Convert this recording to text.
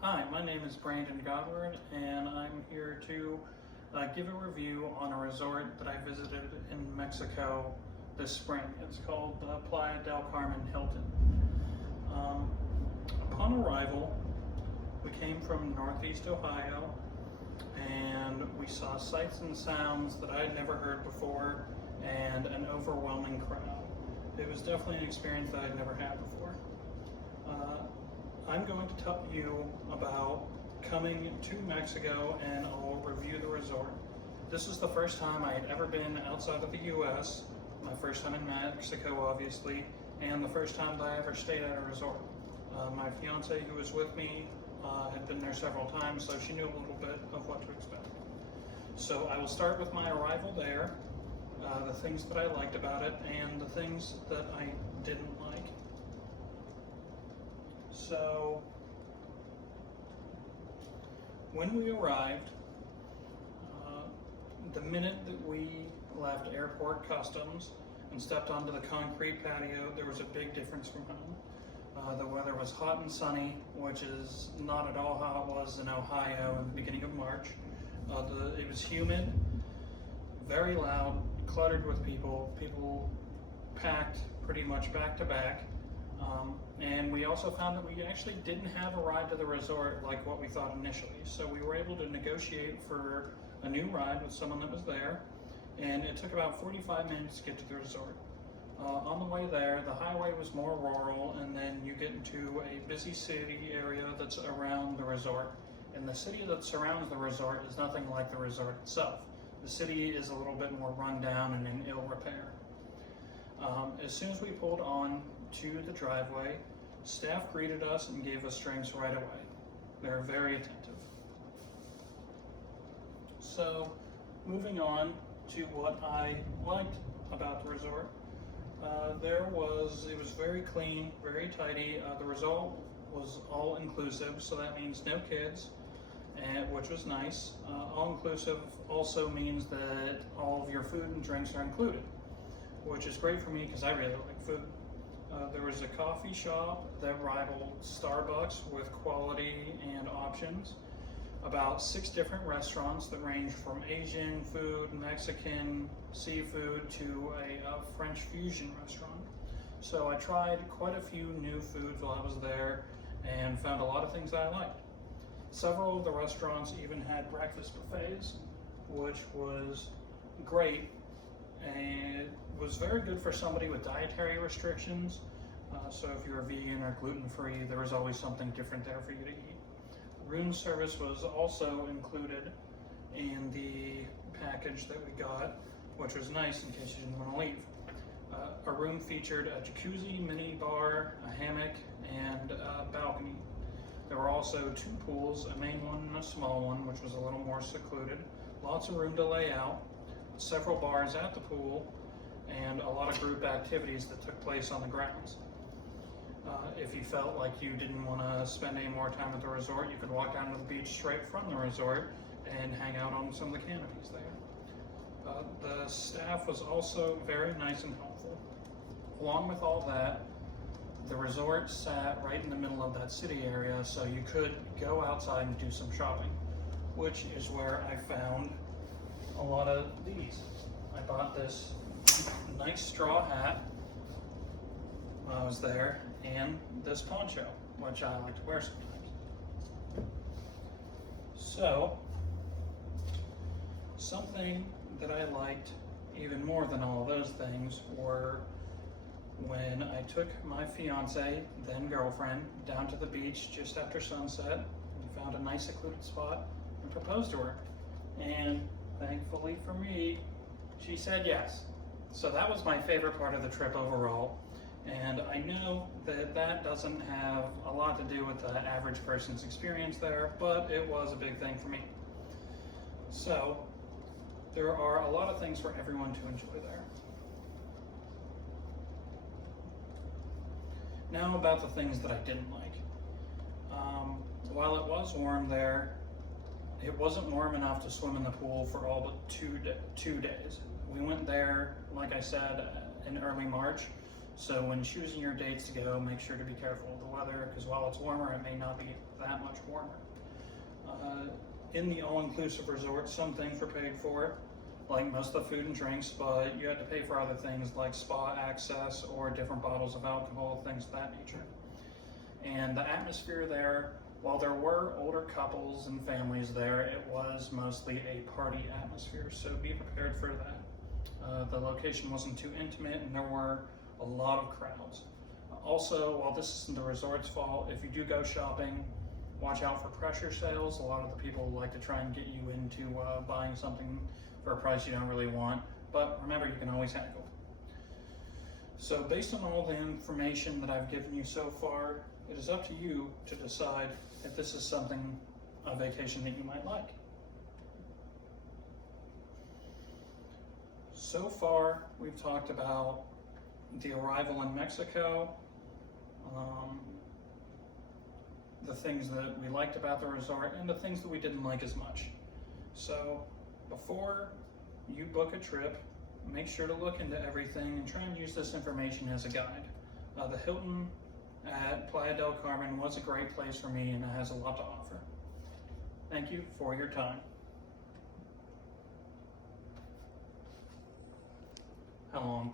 Hi, my name is Brandon Godward, and I'm here to give a review on a resort that I visited in Mexico this spring. It's called Playa del Carmen Hilton. Um, Upon arrival, we came from Northeast Ohio, and we saw sights and sounds that I had never heard before, and an overwhelming crowd. It was definitely an experience that I'd never had before. I'm going to tell you about coming to Mexico, and I'll review the resort. This is the first time I had ever been outside of the US, my first time in Mexico obviously, and the first time that I ever stayed at a resort. My fiance who was with me had been there several times, so she knew a little bit of what to expect. So I will start with my arrival there, the things that I liked about it, and the things that I didn't like. So, when we arrived, the minute that we left airport customs and stepped onto the concrete patio, there was a big difference from home. The weather was hot and sunny, which is not at all how it was in Ohio in the beginning of March. It was humid, very loud, cluttered with people packed pretty much back to back. And we also found that we actually didn't have a ride to the resort like what we thought initially. So we were able to negotiate for a new ride with someone that was there, and it took about 45 minutes to get to the resort. On the way there, the highway was more rural, and then you get into a busy city area that's around the resort. And the city that surrounds the resort is nothing like the resort itself. The city is a little bit more run down and in ill repair. As soon as we pulled on to the driveway, staff greeted us and gave us drinks right away. They were very attentive. So, moving on to what I liked about the resort. It was very clean, very tidy. The resort was all inclusive, so that means no kids, which was nice. All inclusive also means that all of your food and drinks are included, which is great for me because I really like food. There was a coffee shop that rivaled Starbucks with quality and options. About 6 different restaurants that range from Asian food, Mexican, seafood, to a French fusion restaurant. So I tried quite a few new foods while I was there and found a lot of things that I liked. Several of the restaurants even had breakfast buffets, which was great, and it was very good for somebody with dietary restrictions. So if you're a vegan or gluten-free, there was always something different there for you to eat. Room service was also included in the package that we got, which was nice in case you didn't want to leave. Our room featured a jacuzzi, mini bar, a hammock, and a balcony. There were also 2 pools, a main one and a small one, which was a little more secluded. Lots of room to lay out, several bars at the pool, and a lot of group activities that took place on the grounds. If you felt like you didn't want to spend any more time at the resort, you could walk down to the beach straight from the resort and hang out on some of the canopies there. The staff was also very nice and helpful. Along with all that, the resort sat right in the middle of that city area, so you could go outside and do some shopping, which is where I found a lot of these. I bought this nice straw hat while I was there, and this poncho, which I like to wear sometimes. So, something that I liked even more than all those things were when I took my fiance, then girlfriend, down to the beach just after sunset and found a nice secluded spot and proposed to her. And thankfully for me, she said yes. So that was my favorite part of the trip overall. And I know that that doesn't have a lot to do with the average person's experience there, but it was a big thing for me. So there are a lot of things for everyone to enjoy there. Now about the things that I didn't like. While it was warm there, it wasn't warm enough to swim in the pool for all but 2 days. We went there, like I said, in early March. So when choosing your dates to go, make sure to be careful of the weather, because while it's warmer, it may not be that much warmer. In the all-inclusive resort, some things were paid for, like most of the food and drinks, but you had to pay for other things like spa access or different bottles of alcohol, things of that nature. And the atmosphere there, while there were older couples and families there, it was mostly a party atmosphere, so be prepared for that. The location wasn't too intimate and there were a lot of crowds. Also, while this isn't the resort's fault, if you do go shopping, watch out for pressure sales. A lot of the people like to try and get you into buying something for a price you don't really want, but remember, you can always haggle. So based on all the information that I've given you so far, it is up to you to decide if this is a vacation that you might like. So far, we've talked about the arrival in Mexico, the things that we liked about the resort, and the things that we didn't like as much. So before you book a trip, make sure to look into everything and try and use this information as a guide. The Hilton at Playa del Carmen was a great place for me, and it has a lot to offer. Thank you for your time. How long?